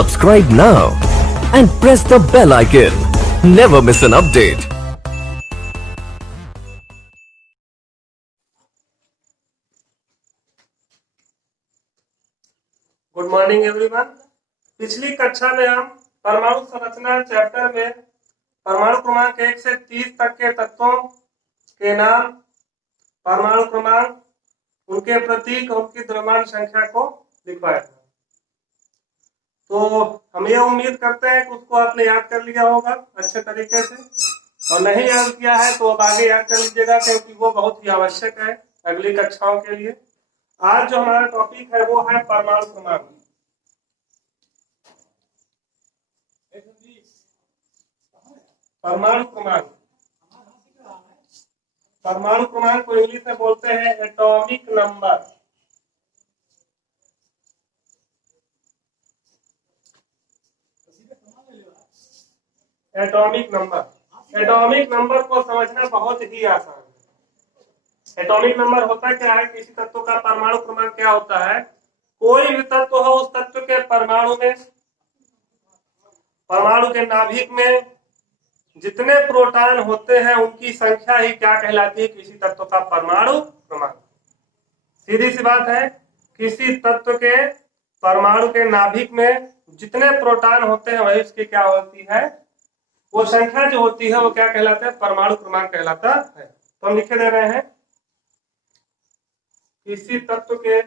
Subscribe now and press the bell icon. Never miss an update. Good morning everyone. पिछली कक्षा में हम परमाणु संरचना चैप्टर में परमाणु क्रमांक 1 से 30 तक के तत्वों के नाम, परमाणु क्रमांक, उनके प्रतीक और उनकी द्रव्यमान संख्या को लिखवाया था। तो हम ये उम्मीद करते हैं कि उसको आपने याद कर लिया होगा अच्छे तरीके से, और नहीं याद किया है तो अब आगे याद कर लीजिएगा, क्योंकि वो बहुत ही आवश्यक है अगली कक्षाओं के लिए। आज जो हमारा टॉपिक है वो है परमाणु क्रमांक। परमाणु क्रमांक, परमाणु क्रमांक को इंग्लिश में बोलते हैं atomic number. Atomic number, atomic number को समझना बहुत ही आसान है। एटॉमिक नंबर होता क्या है? किसी तत्व का परमाणु क्रमांक क्या होता है? कोई भी तत्व हो, उस तत्व के परमाणु में, परमाणु के नाभिक में जितने प्रोटॉन होते हैं उनकी संख्या ही क्या कहलाती है? किसी तत्व का परमाणु क्रमांक। सीधी सी बात है, किसी तत्व के परमाणु के नाभिक में जितने प्रोटॉन होते हैं वही उसकी क्या होती है? वो संख्या जो होती है वो क्या कहलाता है? परमाणु क्रमांक कहलाता है। तो हम लिखे दे रहे हैं, किसी तत्व के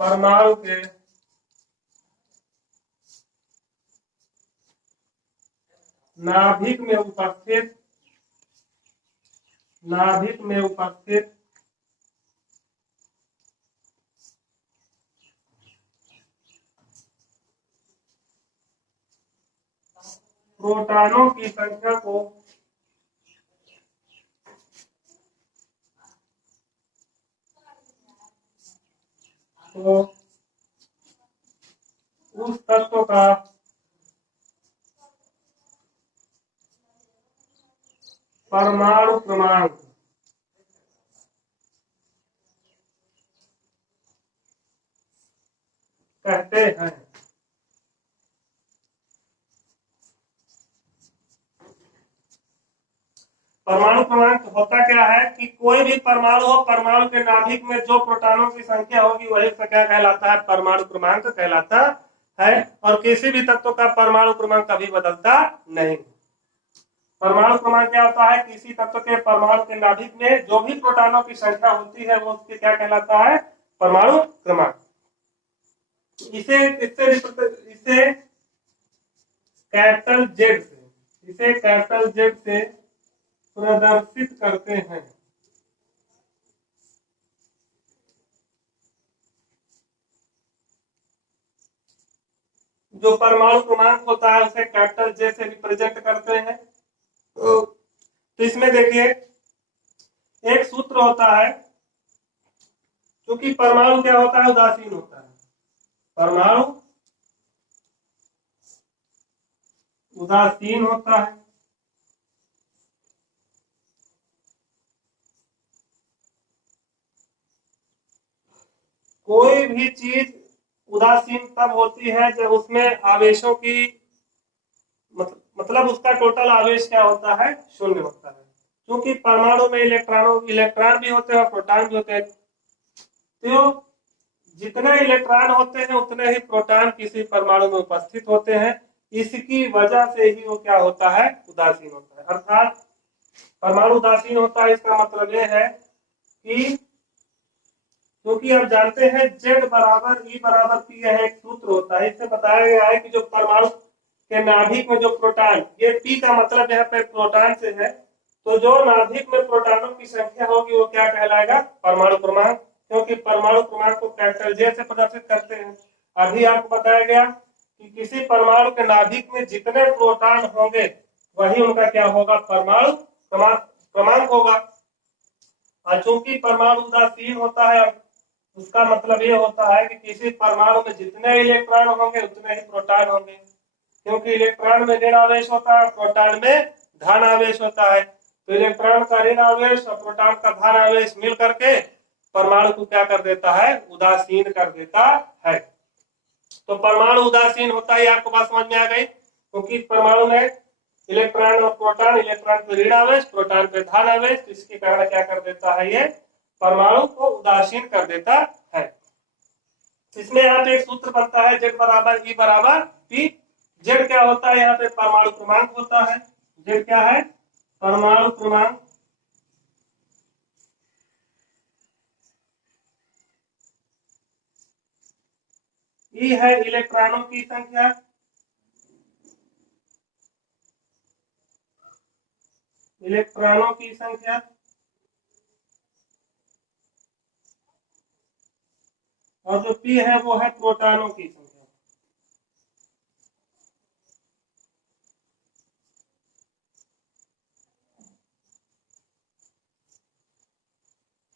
परमाणु के नाभिक में उपस्थित प्रोटॉनों की संख्या को तो उस तत्व का परमाणु क्रमांक कहते हैं। परमाणु क्रमांक होता क्या है कि कोई भी परमाणु हो, परमाणु के नाभिक में जो प्रोटॉनों की संख्या होगी वही उसका क्या कहलाता है? परमाणु क्रमांक कहलाता है। और किसी भी तत्व का परमाणु क्रमांक कभी बदलता नहीं। परमाणु क्रमांक क्या होता है? किसी तत्व के परमाणु के नाभिक में जो भी प्रोटॉनों की संख्या होती है वो उसके क्या कहलाता है? परमाणु क्रमांक। इसे कैपिटल जेड से प्रदर्शित करते हैं। जो परमाणु क्रमांक होता है उसे कैपिटल जे से रिप्रेजेंट करते हैं। तो इसमें देखिए एक सूत्र होता है, क्योंकि परमाणु क्या होता है? उदासीन होता है। परमाणु उदासीन होता है। कोई भी चीज उदासीन तब होती है जब उसमें आवेशों की मतलब उसका टोटल आवेश क्या होता है? शून्य होता है। क्योंकि परमाणु में इलेक्ट्रॉन भी होते हैं और प्रोटॉन भी होते हैं। तो जितने इलेक्ट्रॉन होते हैं उतने ही प्रोटॉन किसी परमाणु में उपस्थित होते हैं। इसकी वजह से ही वो क्या होता है? उदासीन होता है। अर्थात परमाणु उदासीन होता है, इसका मतलब यह है कि क्योंकि आप जानते हैं Z बराबर E बराबर P यह एक सूत्र होता है। इससे बताया गया है कि जो परमाणु के नाभिक में जो प्रोटॉन, ये P का मतलब यहाँ पे प्रोटॉन से है, तो जो नाभिक में प्रोटॉनों की संख्या होगी वो क्या कहलाएगा? परमाणु क्रमांक। क्योंकि परमाणु क्रमांक को कैपिटल जे से प्रदर्शित करते हैं। अभी आपको बताया गया कि किसी परमाणु के नाभिक में जितने प्रोटॉन होंगे वही उनका क्या होगा? परमाणु क्रमांक होगा। और चूंकि परमाणु उदासीन होता है, उसका मतलब ये होता है कि किसी परमाणु में जितने इलेक्ट्रॉन होंगे उतने ही प्रोटॉन होंगे। क्योंकि इलेक्ट्रॉन में ऋण आवेश होता है, प्रोटॉन में धन आवेश होता है। तो इलेक्ट्रॉन का ऋण आवेश और प्रोटॉन का धन आवेश मिल करके परमाणु को क्या कर देता है, उदासीन कर देता है। तो परमाणु उदासीन होता है, आपको बात समझ में आ गई, क्योंकि परमाणु में इलेक्ट्रॉन और प्रोटॉन, इलेक्ट्रॉन पे ऋण आवेश, प्रोटॉन पे धन आवेश, तो इसके कारण क्या कर देता है, ये परमाणु को उदासीन कर देता है। इसमें यहाँ पे एक सूत्र बनता है, Z बराबर E बराबर P। Z क्या होता है, यहाँ पे परमाणु क्रमांक होता है। Z क्या है, परमाणु क्रमांक। E है इलेक्ट्रॉनों की संख्या, इलेक्ट्रॉनों की संख्या, और जो P है वो है प्रोटॉनों की संख्या।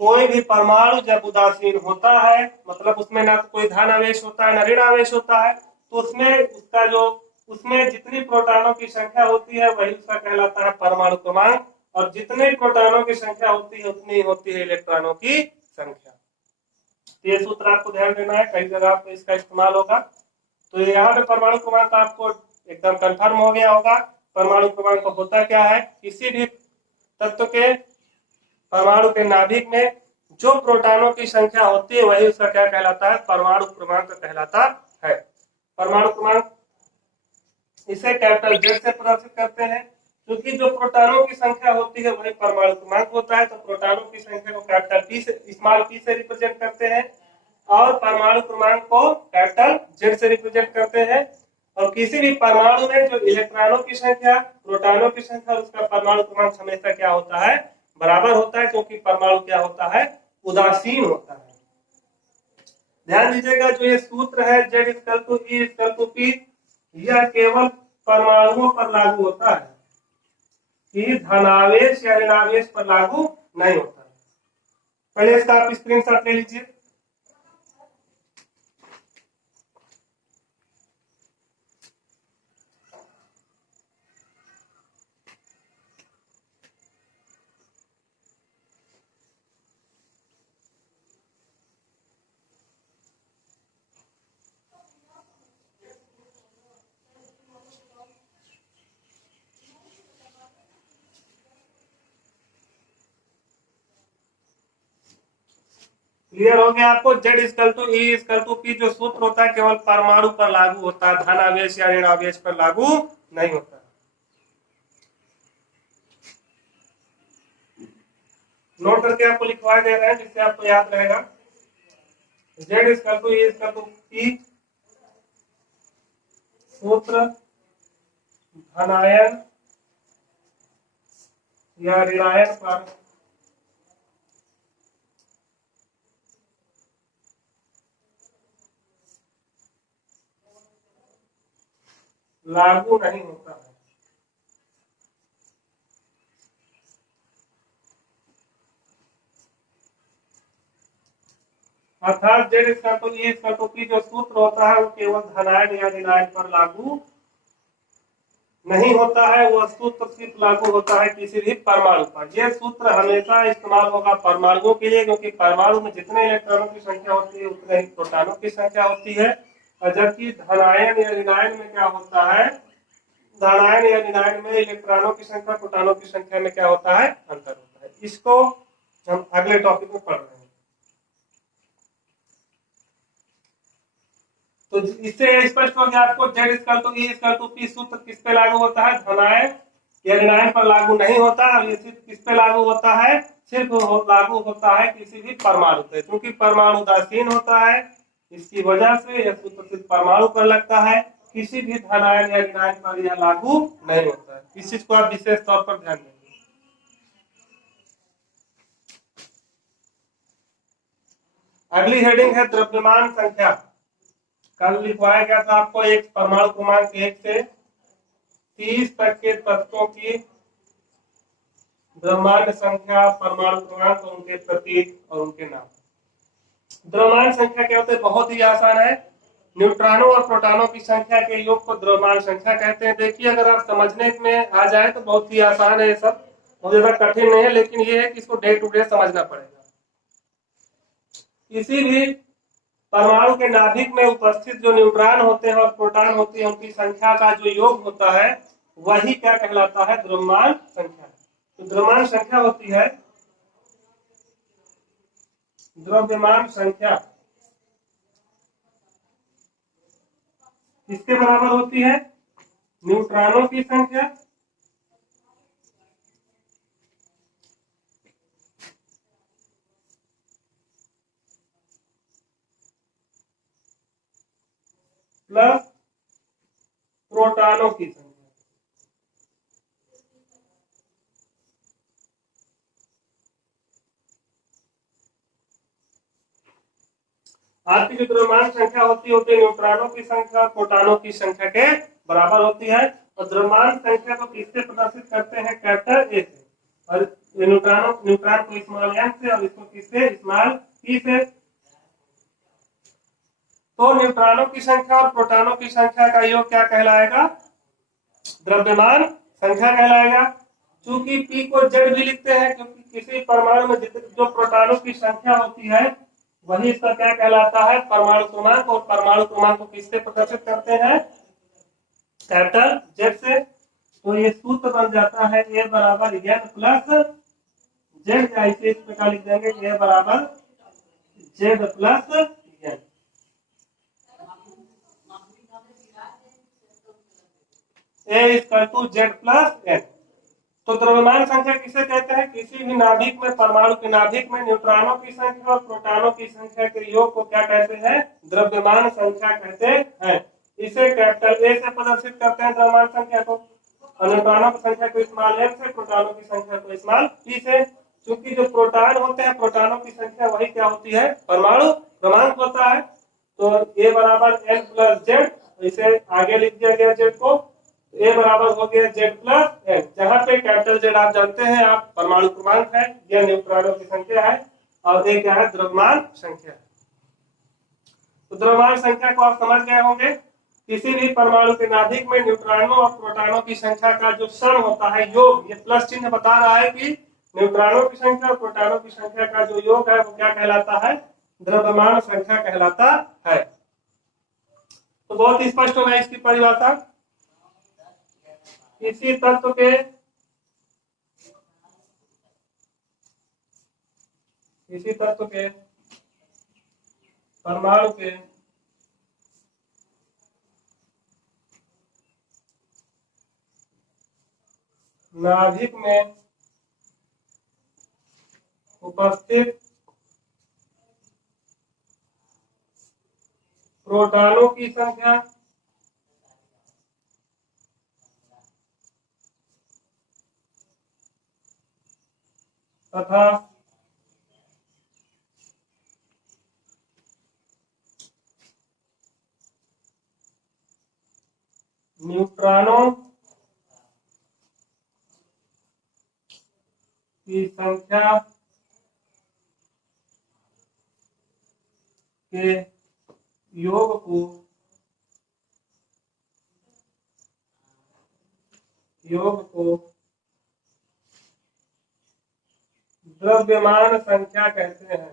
कोई भी परमाणु जब उदासीन होता है, मतलब उसमें ना तो कोई धन आवेश होता है ना ऋण आवेश होता है, तो उसमें उसका जो उसमें जितनी प्रोटॉनों की संख्या होती है वही उसका कहलाता है परमाणु क्रमांक, और जितने प्रोटॉनों की संख्या होती है उतनी होती है इलेक्ट्रॉनों की संख्या। तो ये सूत्र आपको ध्यान देना है, कई जगह पे इसका इस्तेमाल होगा। तो यहाँ पे परमाणु क्रमांक आपको एकदम कंफर्म हो गया होगा। परमाणु क्रमांक होता क्या है, किसी भी तत्व के परमाणु के नाभिक में जो प्रोटॉनों की संख्या होती है वही उसका क्या कहलाता है, परमाणु क्रमांक कहलाता है। परमाणु क्रमांक इसे कैपिटल Z से प्रदर्शित करते हैं, क्योंकि जो प्रोटॉनों की संख्या होती है वही परमाणु क्रमांक होता है। तो प्रोटॉनों की संख्या को कैपिटल P से, स्मॉल p से रिप्रेजेंट करते हैं, और परमाणु क्रमांक को कैपिटल Z से रिप्रेजेंट करते हैं। और किसी भी परमाणु में जो इलेक्ट्रॉनों की संख्या, प्रोटॉनों की संख्या, उसका परमाणु क्रमांक हमेशा क्या होता है, बराबर होता है, क्योंकि परमाणु क्या होता है, उदासीन होता है। ध्यान दीजिएगा, जो ये सूत्र है Z = E = P, यह केवल परमाणुओं पर लागू होता है, कि धनावेश या ऋणावेश पर लागू नहीं होता है। पहले इसका आप स्क्रीनशॉट ले लीजिए। क्लियर हो गया आपको। Z = E = P जो सूत्र होता है केवल परमाणु पर लागू होता है, धनावेश या ऋणावेश पर लागू नहीं होता। नोट करके आपको लिखवा दे रहे हैं, जिससे आपको याद रहेगा। Z = E = P सूत्र धनायन या ऋणायन पर लागू नहीं होता है। अर्थात Z = E = P जो सूत्र होता है वो केवल धनायन या ऋणायन पर लागू नहीं होता है, वह सूत्र सिर्फ लागू होता है किसी भी परमाणु पर। यह सूत्र हमेशा इस्तेमाल होगा परमाणुओं के लिए, क्योंकि परमाणु में जितने इलेक्ट्रॉनों की संख्या होती है उतने ही प्रोटॉनों की संख्या होती है। और जबकि धनायन या ऋणायन में क्या होता है, धनायन या ऋणायन में इलेक्ट्रॉनों की संख्या प्रोटॉनों की संख्या में क्या होता है, अंतर होता है। इसको हम अगले टॉपिक में पढ़ रहे हैं। तो इससे स्पष्ट हो गया आपको, Z = E = P सूत्र किस पे लागू होता है, धनायन या ऋणायन पर लागू नहीं होता। ये सिर्फ किस पे लागू होता है, सिर्फ लागू होता है किसी भी परमाणु पे, क्योंकि परमाणु उदासीन होता है, इसकी वजह से यह सूत्र सिर्फ परमाणु पर लगता है, किसी भी धनायन या ऋणायन पर यह लागू नहीं होता है। इस चीज को आप विशेष तौर पर ध्यान देंगे। अगली हेडिंग है द्रव्यमान संख्या। कल लिखवाया गया था आपको एक परमाणु क्रमांक 1 से 30 तक के तत्वों की द्रव्यमान संख्या, परमाणु क्रमांक, उनके प्रतीक और उनके नाम। द्रव्यमान संख्या क्या होता है, बहुत ही आसान है। न्यूट्रॉनों और प्रोटॉनों की संख्या के योग को द्रव्यमान संख्या कहते हैं। देखिए, अगर आप समझने में आ जाए तो बहुत ही आसान है, ये सब बहुत ज्यादा कठिन नहीं है, लेकिन ये है कि इसको डे टू डे समझना पड़ेगा। किसी भी परमाणु के नाभिक में उपस्थित जो न्यूट्रॉन होते हैं और प्रोटॉन होते हैं उनकी संख्या का जो योग होता है वही क्या कहलाता है? द्रव्यमान संख्या। तो द्रव्यमान संख्या होती है, द्रव्यमान संख्या किसके बराबर होती है? न्यूट्रॉनों की संख्या प्लस प्रोटॉनों की संख्या। आपकी जो द्रव्यमान संख्या होती है न्यूट्रॉनों की संख्या और प्रोटॉनों की संख्या के बराबर होती है। और द्रव्यमान संख्या को किससे प्रदर्शित करते हैं? कैपिटल ए से, और न्यूट्रॉन को स्मॉल एम से, और इसको किससे? स्मॉल पी से। तो न्यूट्रॉनों की संख्या और प्रोटॉनों की संख्या का योग क्या कहलाएगा? द्रव्यमान संख्या कहलाएगा। चूंकि पी को जेड भी लिखते हैं क्योंकि किसी परमाणु में जो प्रोटॉनों की संख्या होती है वही इसका क्या कहलाता है? परमाणु क्रमांक। और परमाणु क्रमांक को किससे प्रदर्शित करते हैं? कैपिटल जेड से। तो ये सूत्र बन जाता है ए बराबर एन प्लस जेड, या इसे इस प्रकार लिख देंगे ए बराबर Z plus N. A equal to Z plus N. तो द्रव्यमान संख्या किसे कहते हैं? किसी भी नाभिक में, परमाणु के नाभिक में न्यूट्रॉनों की संख्या और प्रोटॉनों की संख्या के योग को क्या कहते हैं? द्रव्यमान संख्या कहते हैं। इसे कैपिटल ए से प्रदर्शित करते हैं द्रव्यमान संख्या को, और न्यूट्रॉनों की संख्या को स्मॉल एम से, प्रोटॉनों की संख्या को स्मॉल पी से। क्योंकि जो प्रोटॉन होते हैं, प्रोटॉनों की संख्या वही क्या होती है? परमाणु क्रमांक होता है। तो ए बराबर एन प्लस जेड, इसे आगे लिख दिया गया जेड को, ए बराबर हो गया जेड प्लस एन, जहां पे कैपिटल जेड आप जानते हैं आप परमाणु क्रमांक है, यह न्यूट्रॉनों की संख्या है, और ये क्या है? द्रव्यमान संख्या। तो द्रव्यमान संख्या को आप समझ गए होंगे। किसी भी परमाणु के नाभिक में न्यूट्रॉनों और प्रोटॉनों की संख्या का जो सम होता है, योग, ये प्लस चिन्ह बता रहा है कि न्यूट्रॉनों की संख्या और प्रोटॉनों की संख्या का जो योग है वो क्या कहलाता है? द्रव्यमान संख्या कहलाता है। तो बहुत स्पष्ट होगा इसकी परिभाषा। किसी तत्व के परमाणु के नाभिक में उपस्थित प्रोटॉनों की संख्या तथा न्यूट्रॉनों की संख्या के योग को द्रव्यमान संख्या कहते हैं।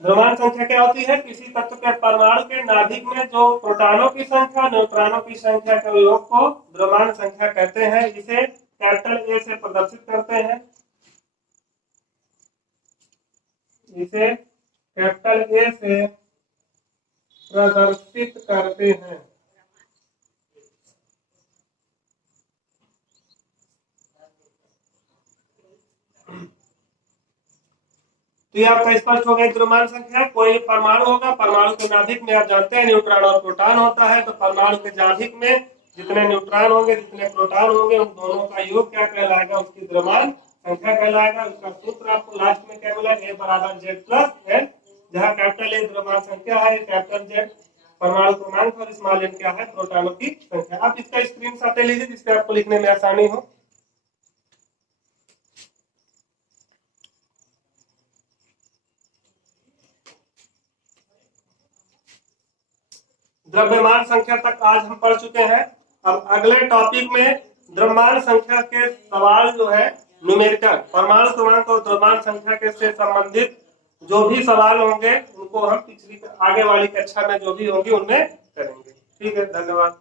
द्रव्यमान संख्या क्या होती है? किसी तत्व के परमाणु के नाभिक में जो प्रोटॉनों की संख्या, न्यूट्रॉनों की संख्या के योग को द्रव्यमान संख्या कहते हैं। इसे कैपिटल ए से प्रदर्शित करते हैं। इसे कैपिटल ए से प्रदर्शित करते हैं। तो ये आपका स्पष्ट हो गया। द्रव्यमान संख्या, कोई परमाणु होगा, परमाणु के नाभिक में आप जानते हैं न्यूट्रॉन और प्रोटॉन होता है, तो परमाणु के नाभिक में जितने न्यूट्रॉन होंगे, जितने प्रोटॉन होंगे, उन दोनों का योग क्या कहलाएगा? उसकी द्रव्यमान संख्या कहलाएगा। उसका सूत्र आपको लास्ट में क्या मिला? ए बराबर जेड प्लस एन, जहाँ कैपिटल ए द्रव्यमान संख्या है, कैपिटल जेड परमाणु क्रमांक, और स्मॉल एन क्या है? प्रोटॉनों की संख्या। आप इसका स्क्रीनशॉट ले लीजिए जिससे आपको लिखने में आसानी हो। द्रव्यमान संख्या तक आज हम पढ़ चुके हैं। अब अगले टॉपिक में द्रव्यमान संख्या के सवाल जो है न्यूमेरिकल, परमाणु क्रमांक और द्रव्यमान संख्या के से संबंधित जो भी सवाल होंगे उनको हम पिछली आगे वाली कक्षा में जो भी होंगी उनमें करेंगे। ठीक है, धन्यवाद।